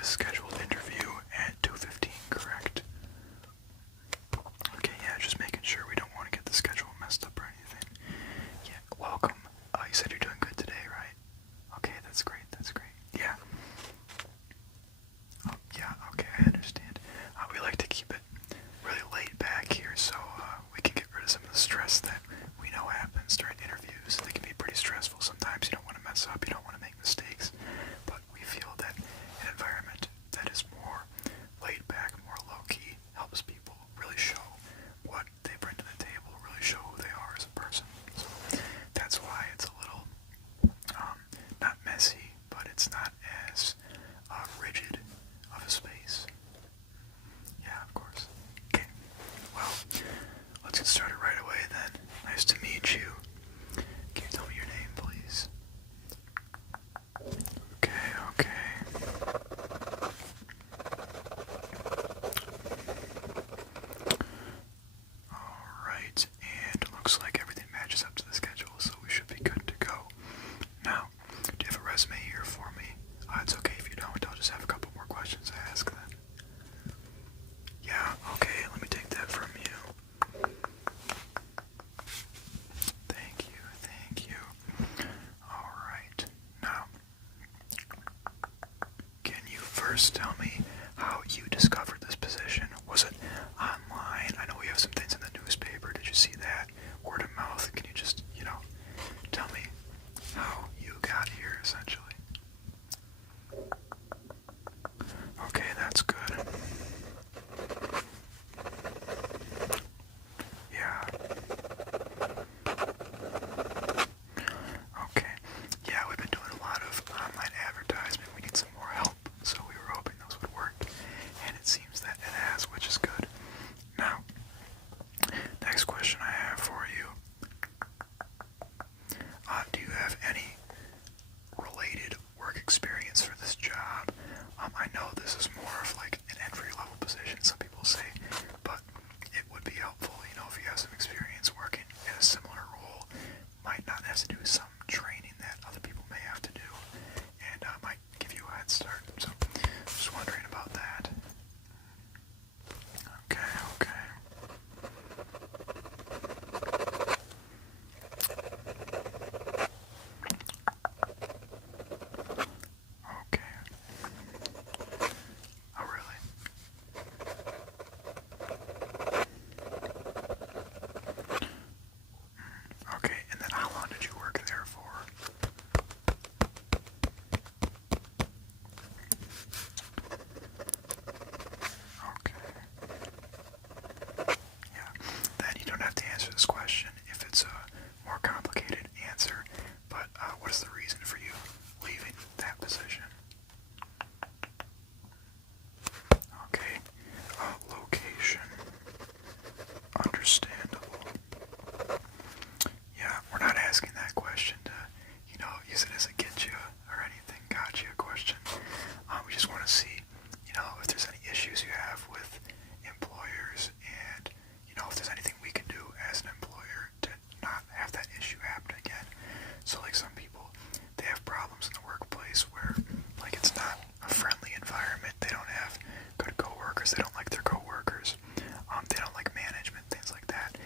this scheduled interview at 2:15, correct? Okay, yeah, just making sure we don't want to get the schedule messed up or anything. Yeah, welcome. You said you're doing good today, right? Okay, that's great, that's great. Yeah. Oh, yeah, okay, I understand. We like to keep it really laid back here so we can get rid of some of the stress that we know happens during interviews. They can be pretty stressful sometimes. You don't want to mess up, you don't want to make mistakes, but we feel that an environment that is more laid back, more low-key, helps people really show what they bring to the table, really show who they are as a person. So that's why it's a little, not messy, but it's not as rigid of a space. Yeah, of course. Okay, well, let's get started right away then. Nice to meet you. Can you tell me your name, please? Okay. Alright, and it looks like everything matches up to the schedule, so we should be good to go. Now, do you have a resume here for me? It's okay if you don't, I'll just have a couple more questions to ask then. Yeah, okay, let me take that from you. Thank you. Alright, now, can you first tell me how you discovered this position? Was it online? I know we have some things in the newspaper. Did you see that? Word of mouth? Can you just, tell me how you got here, essentially? Okay, that's good. Yeah. Okay. Yeah, we've been doing a lot of online advertisement. We need some more help, so we were hoping those would work. And it seems that it has, which is good. Now, next question I have for you. Do you have any related work experience for this job? I know this is more of like an entry-level position, some people say, but it would be helpful, if you have some experience working in a similar role. Might not have to do some training that other people may have to do, and might give you a head start. So, just wondering about that. Okay. Okay. Oh, really? Okay, and then how long did you work there for? Okay. Yeah, then you don't have to answer this question if it's a more complicated answer, but what is the reason for you leaving that position? Okay, location. Understandable. Yeah, we're not asking that question to, use it as a getcha or anything, gotcha question. We just want to see, if there's any issues you have with employers and, if there's anything we can do as an employer to not have that issue happen again. So, like, some people, they have problems in the workplace where, like, it's not a friendly environment. They don't have good coworkers. They don't like their coworkers. They don't like management, things like that.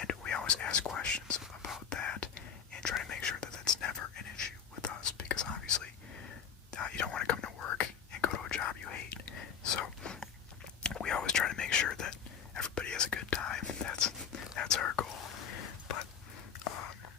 And we always ask questions about that and try to make sure that that's never an issue with us, because obviously you don't want to come to work and go to a job you hate. So we always try to make sure that everybody has a good time. That's our goal. But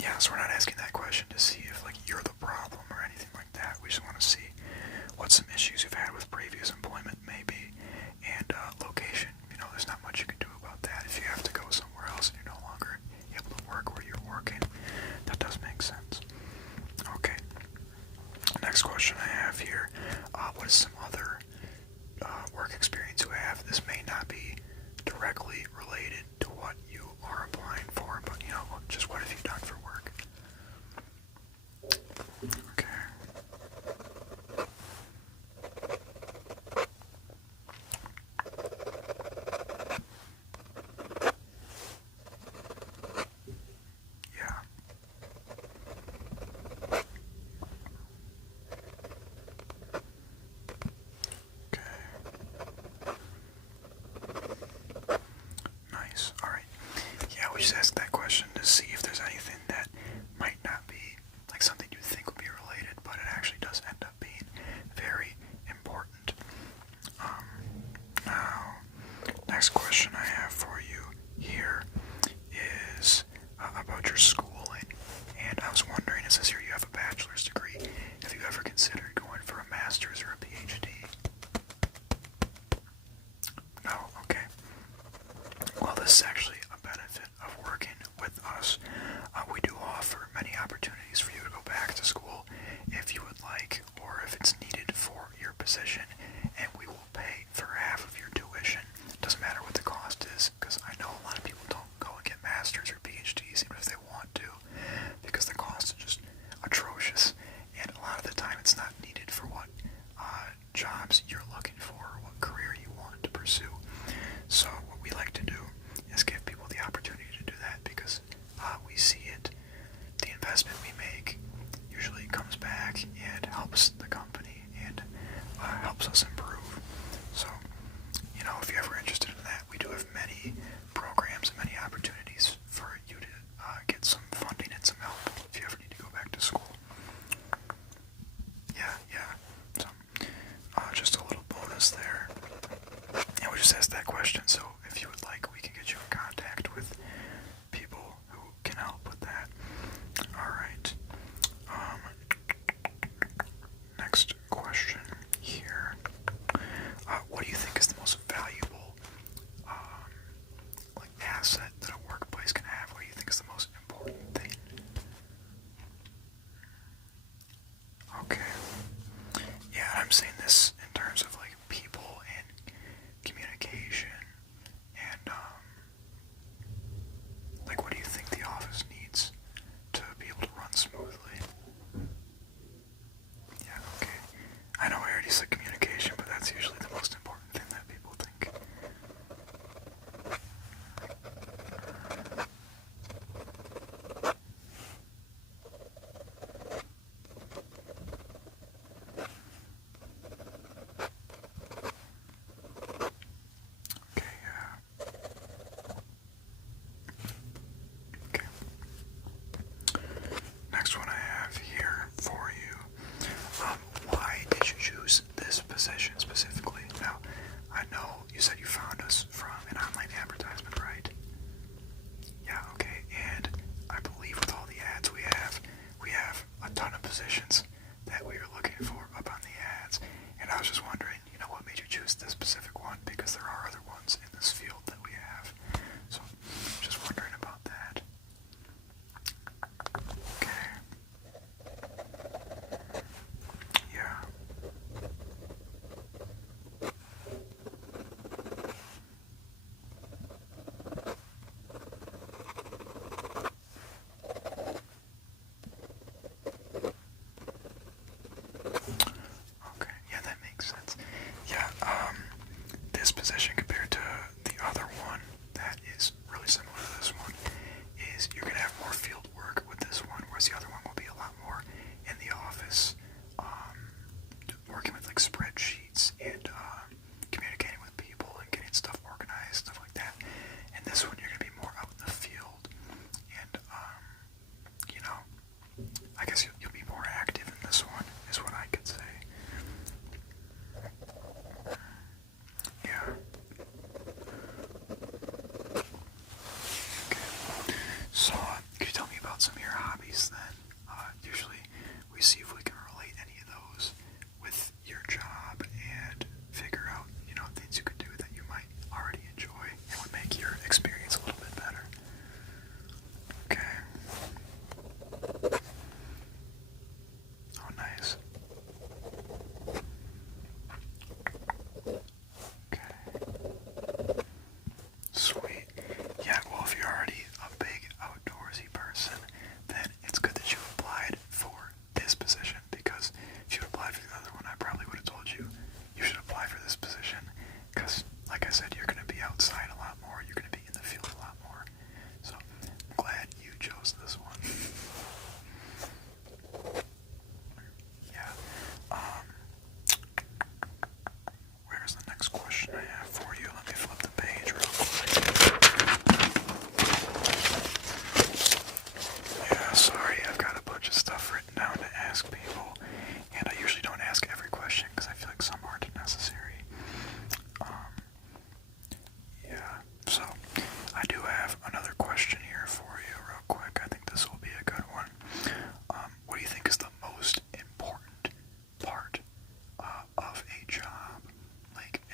yeah, so we're not asking that question to see if like you're the problem or anything like that. We just want to see what some issues you've had with previous employment maybe, and location. There's not much you can do about that. If you have to go somewhere else and you're no longer able to work where you're working, that does make sense. Okay. Next question I have here. What is some other work experience you have? This may not be directly related to what you are applying for, but just what have you done for work? Okay. Yeah. feedback and helps the company and helps us improve. So, if you're ever interested in that, we do have many programs and many opportunities for you to get some funding and some help if you ever need to go back to school. Yeah. So, just a little bonus there. And we just asked that question, so if you would like, we can get you in contact with people who can help with that. Alright. Next question here. What do you think is the most valuable asset that a workplace can have? What do you think is the most important thing? Okay. Yeah, I'm saying this in terms of people and communication and what do you think the office needs to be able to run smoothly? Yeah, okay. I know I already said communication, but that's usually the most important thing that people think. Okay. Next one I have here for you. Why did you choose this position specifically? Now, I know you said you found us from an online advertisement, right? Yeah, okay. And I believe with all the ads we have a ton of positions that we are looking for up on the ads. And I was just wondering, what made you choose this specific one? Because there are other ones in this field that we have. So, just wondering about that. Okay. Yeah. Okay, yeah, that makes sense. Yeah, this position compared to the other one that is really similar to this one is you're going to have more field work with this one, whereas the other one will be a lot more in the office, working with spreadsheets and communicating with people and getting stuff organized, stuff like that. And this one you're going to be more out in the field and, I guess you'll be more active in this one, is what I could say. Yeah. Okay. So, could you tell me about some of your hobbies then? Usually we see if we can relate any of those with your job and figure out, things you could do that you might already enjoy and would make your experience a little bit better. Okay. Oh, nice. Okay. Sweet. Yeah, well, if you're already a big outdoorsy person, then it's good that you applied for this position, because if you applied for the other one, I probably would have told you should apply for this position, because, like I said, you're going to be outside a lot more, you're going to be in the field a lot more, so I'm glad you chose this one. Yeah, where's the next question I have for you? Let me flip the page real quick. Yeah, sorry, I've got a bunch of stuff written down to ask people, and I usually don't ask every question because I feel like some aren't necessary. Yeah, so I do have another question here for you real quick. I think this will be a good one. What do you think is the most important part of a job?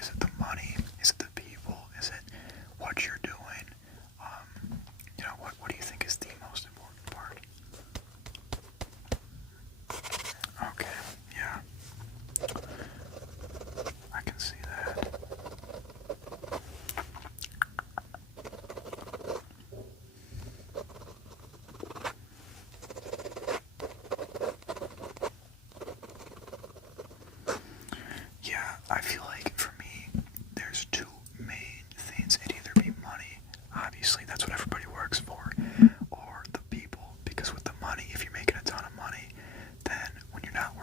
Is it the money? Is it the people? Is it what you're doing? What do you think is the most important part? Okay, yeah. I can see that. Yeah, I feel like for me, there's two main things. It'd either be money, obviously, that's what everybody works for, or the people. Because with the money, if you're making a ton of money, then when you're not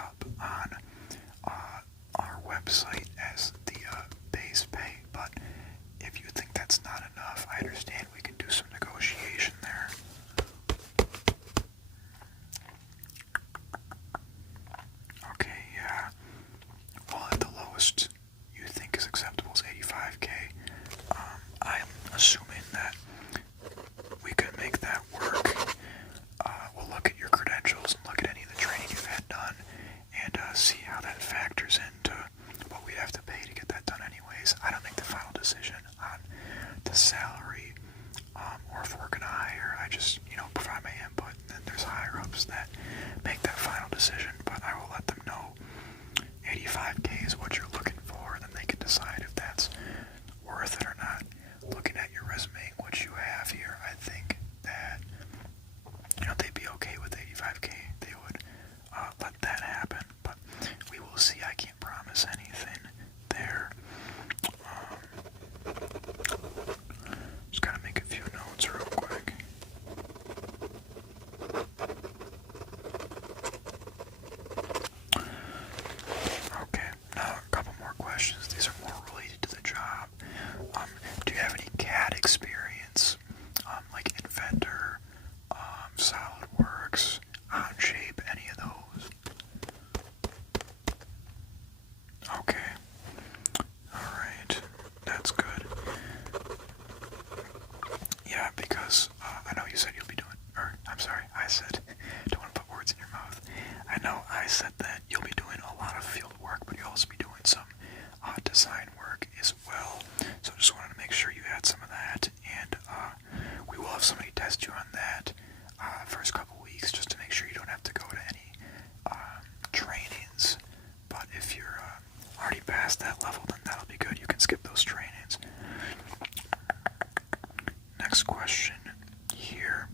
up on our website as the base pay, but if you think that's not enough, I understand we can do some negotiation there. Okay, yeah. Well, at the lowest you think is acceptable is 85K. I'm assuming that we could make that work. We'll look at your credentials and look at any of the training you've had done and see how that factors into what we'd have to pay to get that done anyways. I don't make the final decision on the salary or if we're going to hire. I just, provide my input, and then there's higher-ups that make that final decision, but I will let them know 85K is what you're looking for, and then they can decide if that's worth it or not. Looking at your resume and what you have here, I think that they'd be okay with 85K. They would let that happen, but we will see. I can't promise anything there. Just gotta make a few notes real quick. Okay, now a couple more questions. These are more related to the job. Do you have any CAD experience? Like Inventor, SolidWorks, Onshape, any of those? Okay. Alright. That's good. Yeah, because I know you said you'll be doing, I said, don't want to put words in your mouth. I know I said that you'll be doing a lot of field work, but you'll also be doing some design work as well. So just wanted to make sure you had some of that, and we will have somebody test you on that first couple weeks, just to make sure you don't have to go to any trainings. But if you're already past that level, then that'll be good. You can skip those trainings. Next question here.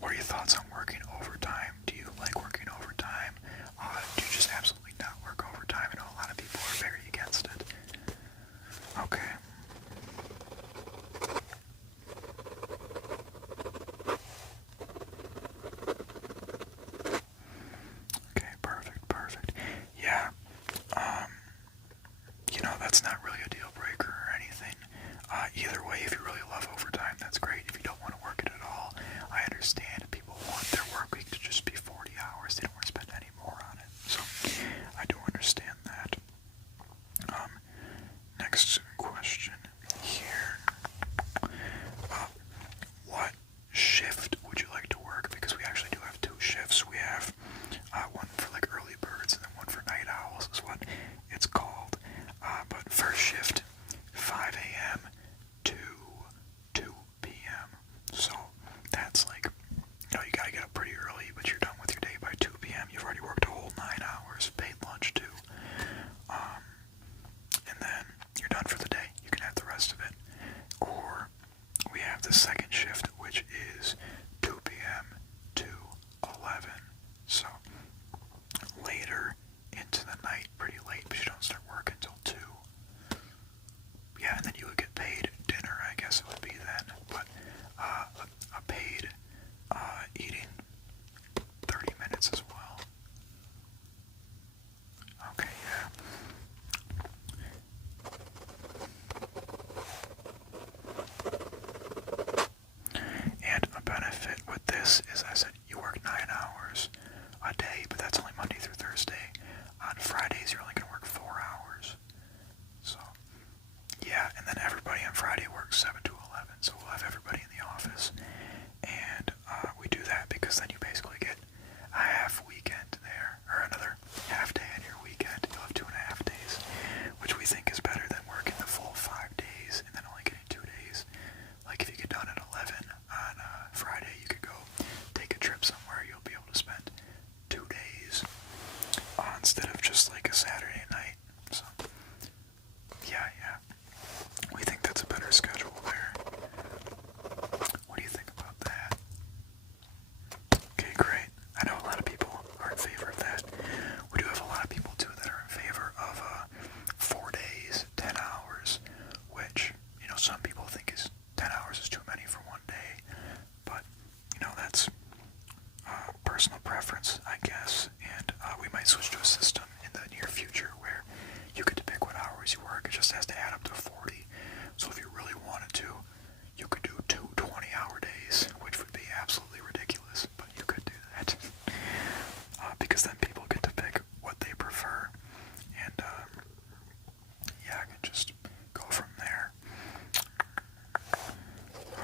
What are your thoughts on working overtime? Do you like working overtime? Do you just absolutely not work overtime? I know a lot of people are very against it. Okay. Okay, perfect. Yeah. That's not really a deal breaker or anything. Either way, if you really love overtime, that's great. If you don't want to work it at all, I understand. People want their work week to just be 40 hours. They don't want to spend any more on it. So, I do understand that. Next question here. What shift would you like to work? Because we actually do have two shifts. We have one for like early birds and then one for night owls is what it's called. But first shift, 5 a.m. to 2 p.m. So that's like, you gotta get up pretty early, but you're done with your day by 2 p.m. You've already worked a whole 9 hours, paid lunch too. And then you're done for the day. You can have the rest of it. Or we have the second shift, which is 2 p.m. to 11. So later into the night, pretty late, but you don't start work until 2. Yeah, and then you would get paid dinner, I guess it would be then. But a paid eating 30 minutes as well. Okay, yeah. And a benefit with this is, I said, you work 9 hours a day, but that's only Monday through Thursday. On Fridays, you're only going to work 4 hours. So, yeah, and then everybody on Friday works 7 to 11, so we'll have everybody in the office. And we do that because then you basically get a half weekend there, or another half day on your weekend. You'll have 2.5 days, which we think is better than working the full 5 days and then only getting 2 days. Like if you get done at 11 on Friday, you could go take a trip somewhere. You'll be able to spend 2 days instead of just like a Saturday night. So, yeah. We think that's a better schedule there. What do you think about that? Okay, great. I know a lot of people are in favor of that. We do have a lot of people too that are in favor of 4 days, 10 hours, which, some people think is 10 hours is too many for one day. But, that's personal preference, I guess. might switch to a system in the near future where you get to pick what hours you work. It just has to add up to 40. So if you really wanted to, you could do 2 20-hour days, which would be absolutely ridiculous, but you could do that. Because then people get to pick what they prefer, and yeah, I can just go from there.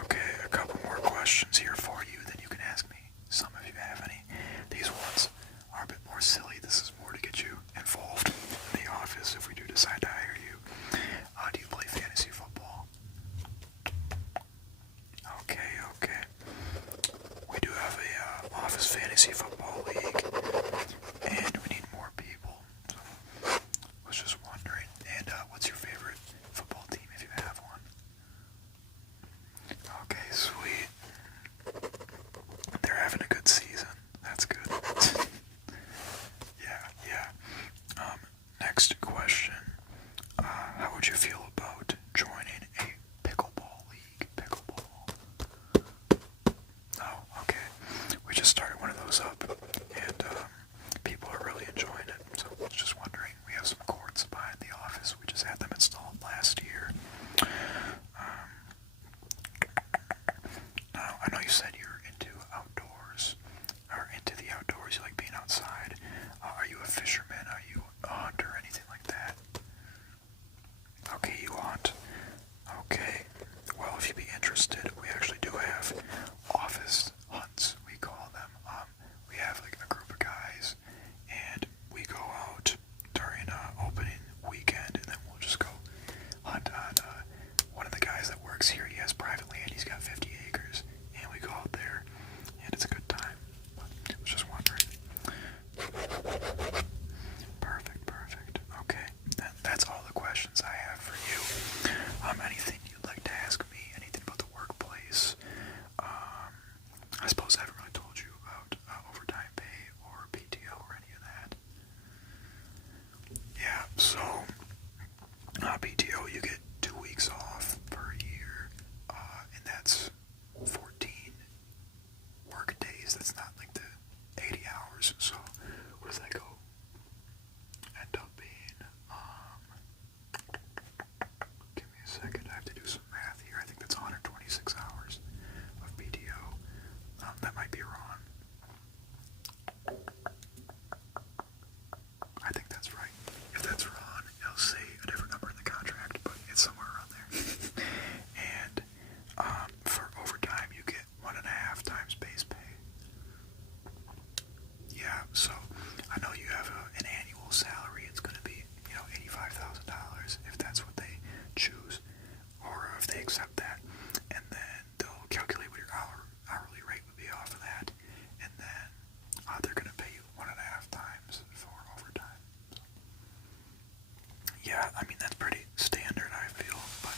Okay, a couple more questions here for you, then you can ask me some if you have any. These ones are a bit more silly. This is more to get you involved in the office if we do decide to hire you. Do you play fantasy football? Okay. We do have a office fantasy football league, and we need more people. So, I was just wondering. And what's your favorite football team if you have one? Okay, sweet. They're having a good season. That's good. Yeah. Next question. How would you feel about joining a pickleball league? Pickleball. Oh, okay. We just started one of those up, and people are really enjoying it. So I was just wondering. We have some courts behind the office. We just had them installed last year. Now, I know you said you're into outdoors, or into the outdoors. You like being outside. Are you a fisherman? Are you a hunter? Anything like that? Okay, you hunt. Okay. Well, if you'd be interested, we actually do have office hunts, we call them. We have like a group of guys, and we go out during opening weekend, and then we'll just go hunt on one of the guys that works here. He has private land. He's got 50 acres, and we go out there, and it's a good time. But I was just wondering. Perfect. Okay, that's all the questions I have for you. Anything you'd like to ask me? Anything about the workplace? I suppose I haven't really told you about overtime pay or PTO or any of that. Yeah, so PTO, you get 2 weeks off per year, and that's 14 work days. That's not like the 80 hours. So what does that go? End up being, give me a second, I have to do some math here. I think that's 126 hours of PTO. That might be wrong. I think that's right. If that's wrong, it'll say a different number in the contract, but it's somewhere around there. And for overtime, you get 1.5 times base pay. Yeah, so I know you have an annual salary. It's going to be, $85,000 if that's what they choose, or if they accept that. And then they'll calculate what your hourly rate would be off of that, and then they're going to pay you 1.5 times for overtime. So, yeah, I mean, that's pretty standard, I feel, but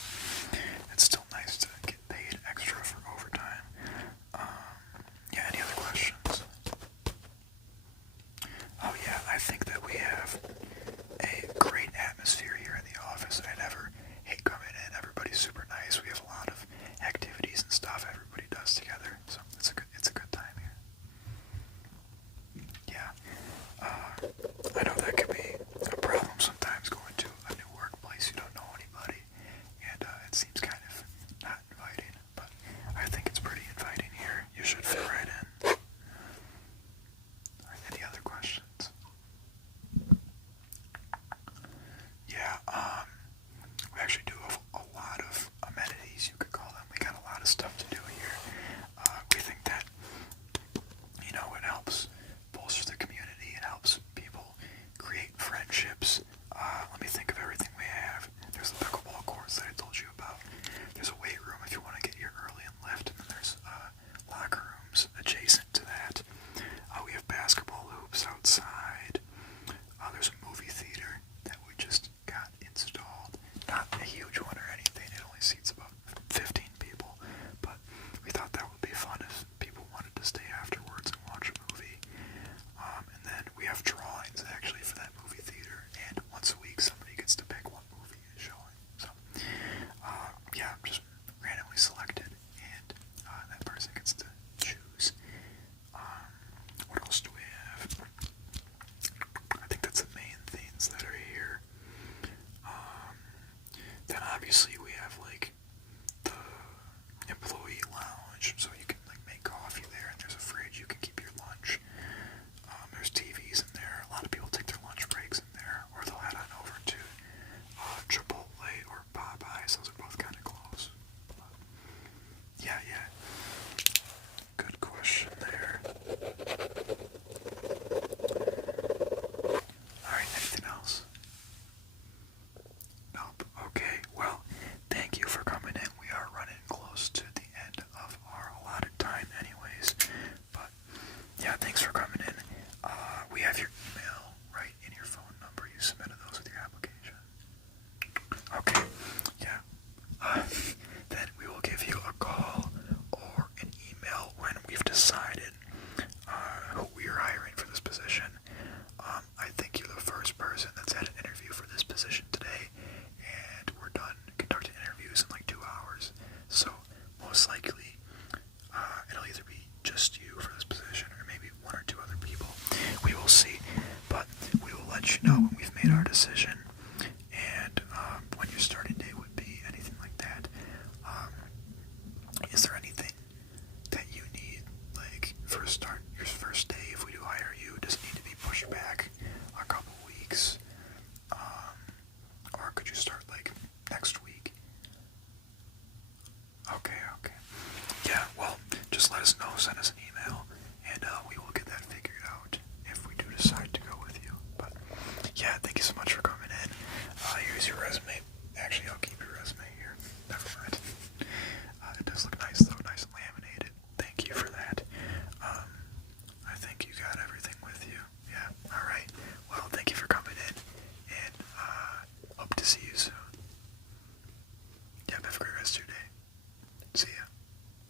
it's still nice to get paid extra for overtime. Yeah, any other questions? Oh yeah, I think that we have a great atmosphere here in the office. I never hate coming in. Everybody's super nice. We have a lot of activities and stuff everybody does together, so it's a good time here. Yeah, I know that can be a problem sometimes going to a new workplace. You don't know anybody, and it seems kind of not inviting, but I think it's pretty inviting here. You should fit right in. Any other questions? Yeah, we actually do a lot of amenities, you could call them. We got a lot of stuff to do here. We think that, it helps bolster the community. It helps people position today, and we're done conducting interviews in like 2 hours. So most likely, it'll either be just you for this position, or maybe 1 or 2 other people. We will see, but we will let you know when we've made our decision.